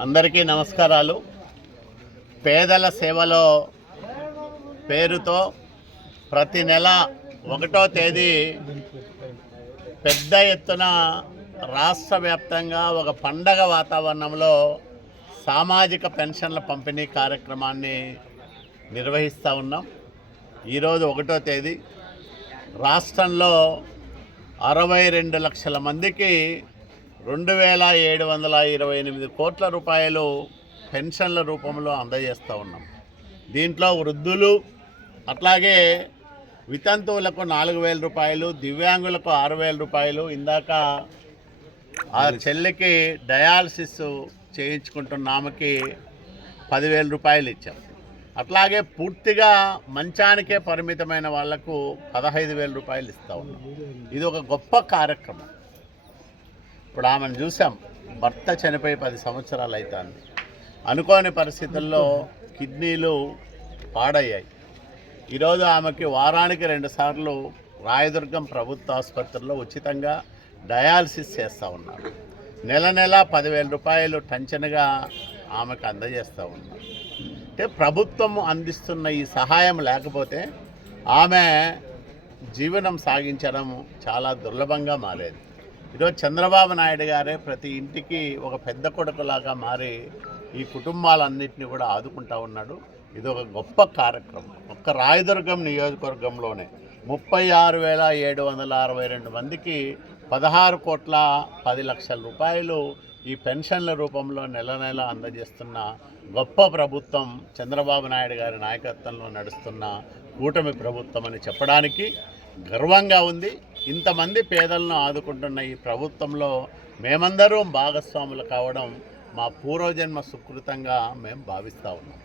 అందరికీ నమస్కారాలు. పేదల సేవలో పేరుతో ప్రతి నెల 1వ తేదీ పెద్ద ఎత్తున రాష్ట్ర వ్యాప్తంగా ఒక పండగ వాతావరణంలో సామాజిక పెన్షన్ల పంపిణీ కార్యక్రమాన్ని నిర్వహిస్తూ ఉన్నాం. ఈరోజు 1వ తేదీ రాష్ట్రంలో 62 లక్షల మందికి 2728 కోట్ల రూపాయలు పెన్షన్ల రూపంలో అందజేస్తూ ఉన్నాం. దీంట్లో వృద్ధులు, అట్లాగే వితంతువులకు 4,000 రూపాయలు, దివ్యాంగులకు 6,000 రూపాయలు, ఇందాక ఆ చెల్లికి డయాలసిస్ చేయించుకుంటున్న ఆమెకి 10,000 రూపాయలు ఇచ్చాం. అట్లాగే పూర్తిగా మంచానికే పరిమితమైన వాళ్లకు 15,000 రూపాయలు ఇస్తూ ఉన్నాం. ఇది ఒక గొప్ప కార్యక్రమం. ఇప్పుడు ఆమెను చూసాం, భర్త చనిపోయి 10 సంవత్సరాలు అవుతుంది. అనుకోని పరిస్థితుల్లో కిడ్నీలు పాడయ్యాయి. ఈరోజు ఆమెకి వారానికి 2 సార్లు రాయదుర్గం ప్రభుత్వ ఆసుపత్రిలో ఉచితంగా డయాలసిస్ చేస్తూ ఉన్నారు. నెల 10,000 రూపాయలు టంచనగా ఆమెకు అందజేస్తూ ఉన్నారు. అంటే ప్రభుత్వం అందిస్తున్న ఈ సహాయం లేకపోతే ఆమె జీవనం సాగించడం చాలా దుర్లభంగా మారేది. ఈరోజు చంద్రబాబు నాయుడు గారే ప్రతి ఇంటికి ఒక పెద్ద కొడుకులాగా మారి ఈ కుటుంబాలన్నింటినీ కూడా ఆదుకుంటూ ఉన్నాడు. ఇది ఒక గొప్ప కార్యక్రమం. ఒక్క రాయదుర్గం నియోజకవర్గంలోనే 36,762 మందికి 16,10,00,000 రూపాయలు ఈ పెన్షన్ల రూపంలో నెల అందజేస్తున్న గొప్ప ప్రభుత్వం చంద్రబాబు నాయుడు గారి నాయకత్వంలో నడుస్తున్న కూటమి ప్రభుత్వం అని చెప్పడానికి గర్వంగా ఉంది. ఇంతమంది పేదలను ఆదుకుంటున్న ఈ ప్రభుత్వంలో మేమందరం భాగస్వాములు కావడం మా పూర్వజన్మ సుకృతంగా మేము భావిస్తూ ఉన్నాం.